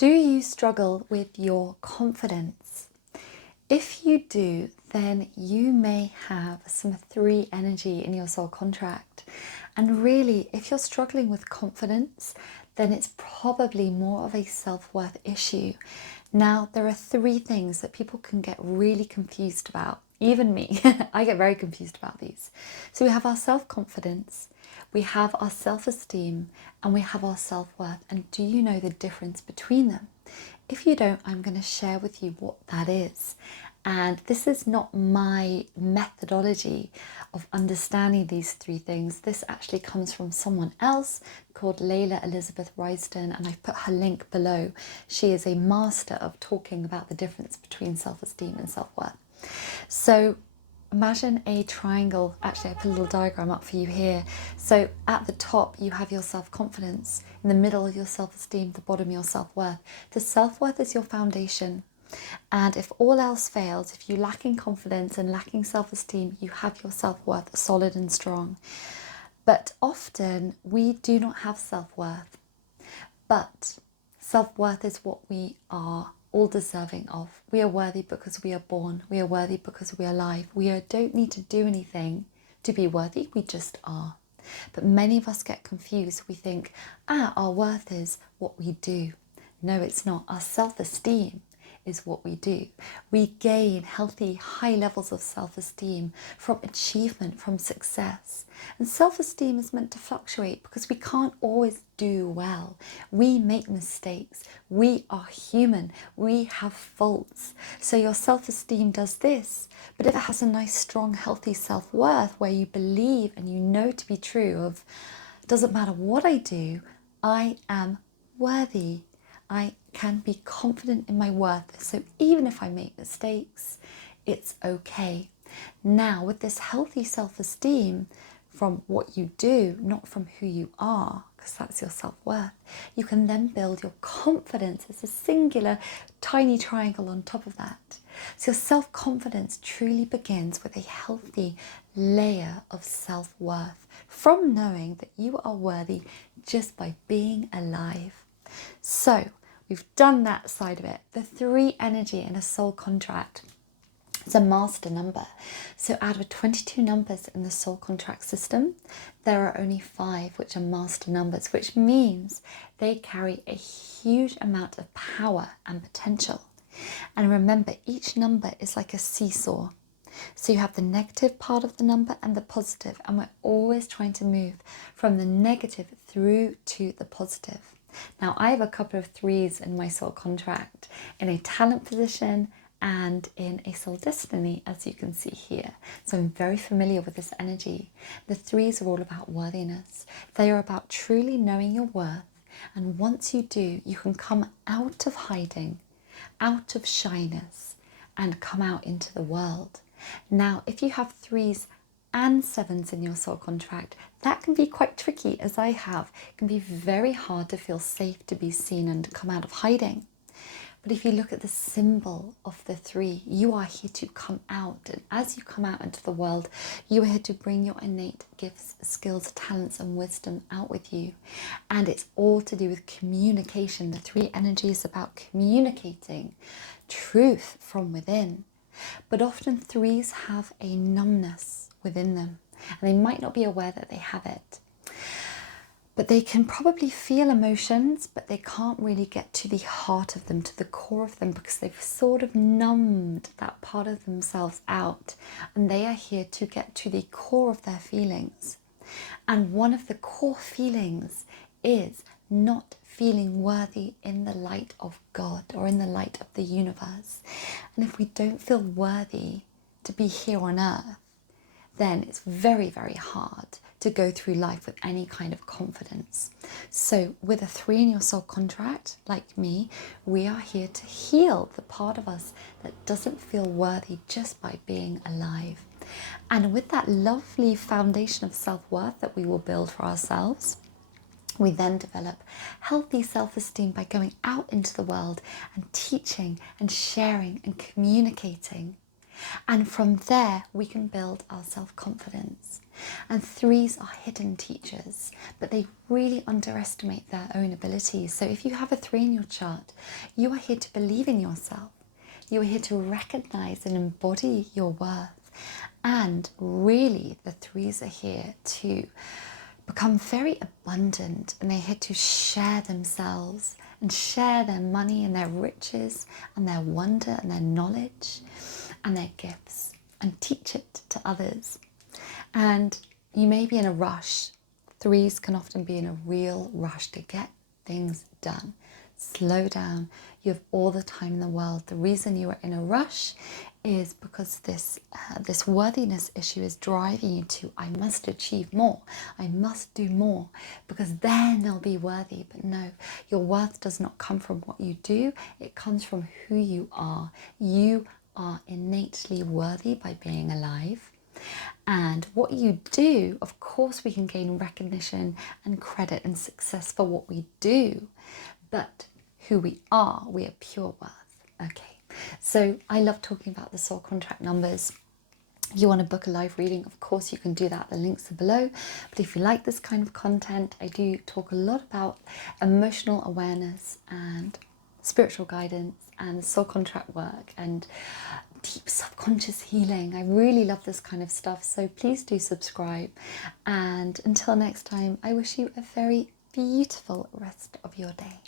Do you struggle with your confidence? If you do, then you may have some 3 energy in your soul contract. And really, if you're struggling with confidence, then it's probably more of a self-worth issue. Now, there are 3 things that people can get really confused about. Even me, I get very confused about these. So we have our self-confidence, we have our self-esteem, and we have our self-worth. And do you know the difference between them? If you don't, I'm going to share with you what that is. And this is not my methodology of understanding these 3 things. This actually comes from someone else called Layla Elizabeth Ryston, and I've put her link below. She is a master of talking about the difference between self-esteem and self-worth. So imagine a triangle. Actually, I put a little diagram up for you here. So at the top, you have your self-confidence. In the middle, your self-esteem. The bottom, your self-worth. The self-worth is your foundation. And if all else fails, if you're lacking confidence and lacking self-esteem, you have your self-worth solid and strong. But often we do not have self-worth. But self-worth is what we are all deserving of. We are worthy because we are born. We are worthy because we are alive. Don't need to do anything to be worthy. We just are. But many of us get confused. We think, our worth is what we do. No, it's not. Our self-esteem is what we do. We gain healthy, high levels of self-esteem from achievement, from success. And self-esteem is meant to fluctuate because we can't always do well. We make mistakes. We are human. We have faults. So your self-esteem does this. But if it has a nice, strong, healthy self-worth where you believe and you know to be true of, doesn't matter what I do, I am worthy. I can be confident in my worth. So even if I make mistakes, it's okay. Now, with this healthy self-esteem from what you do, not from who you are, because that's your self-worth, you can then build your confidence as a singular tiny triangle on top of that. So your self-confidence truly begins with a healthy layer of self-worth from knowing that you are worthy just by being alive. So we've done that side of it. The 3 energy in a soul contract. It's a master number. So out of 22 numbers in the soul contract system, there are only 5 which are master numbers, which means they carry a huge amount of power and potential. And remember, each number is like a seesaw. So you have the negative part of the number and the positive, and we're always trying to move from the negative through to the positive. Now, I have a couple of 3s in my soul contract, in a talent position and in a soul destiny, as you can see here. So I'm very familiar with this energy. The 3s are all about worthiness. They are about truly knowing your worth. And once you do, you can come out of hiding, out of shyness, and come out into the world. Now, if you have 3s and 7s in your soul contract, that can be quite tricky, as I have. It can be very hard to feel safe to be seen and to come out of hiding. But if you look at the symbol of the 3, you are here to come out. And as you come out into the world, you are here to bring your innate gifts, skills, talents, and wisdom out with you. And it's all to do with communication. The 3 energy is about communicating truth from within. But often 3s have a numbness within them, and they might not be aware that they have it. But they can probably feel emotions, but they can't really get to the heart of them, to the core of them, because they've sort of numbed that part of themselves out. And they are here to get to the core of their feelings. And one of the core feelings is not feeling worthy in the light of God or in the light of the universe. And if we don't feel worthy to be here on earth, then it's very, very hard to go through life with any kind of confidence. So with a 3 in your soul contract, like me, we are here to heal the part of us that doesn't feel worthy just by being alive. And with that lovely foundation of self-worth that we will build for ourselves, we then develop healthy self-esteem by going out into the world and teaching and sharing and communicating. And from there, we can build our self-confidence. And threes are hidden teachers, but they really underestimate their own abilities. So if you have a three in your chart, you are here to believe in yourself. You are here to recognize and embody your worth. And really, the threes are here to become very abundant, and they're here to share themselves and share their money and their riches and their wonder and their knowledge and their gifts and teach it to others. And you may be in a rush. Threes can often be in a real rush to get things done. Slow down. You have all the time in the world. The reason you are in a rush is because this worthiness issue is driving you to, I must achieve more. I must do more, because then I'll be worthy. But no, your worth does not come from what you do. It comes from who you are. You are innately worthy by being alive. And what you do, of course, we can gain recognition and credit and success for what we do, but who we are pure worth. Okay, so I love talking about the soul contract numbers. You want to book a live reading, of course you can do that. The links are below. But if you like this kind of content, I do talk a lot about emotional awareness and spiritual guidance and soul contract work and deep subconscious healing. I really love this kind of stuff, so please do subscribe. And until next time, I wish you a very beautiful rest of your day.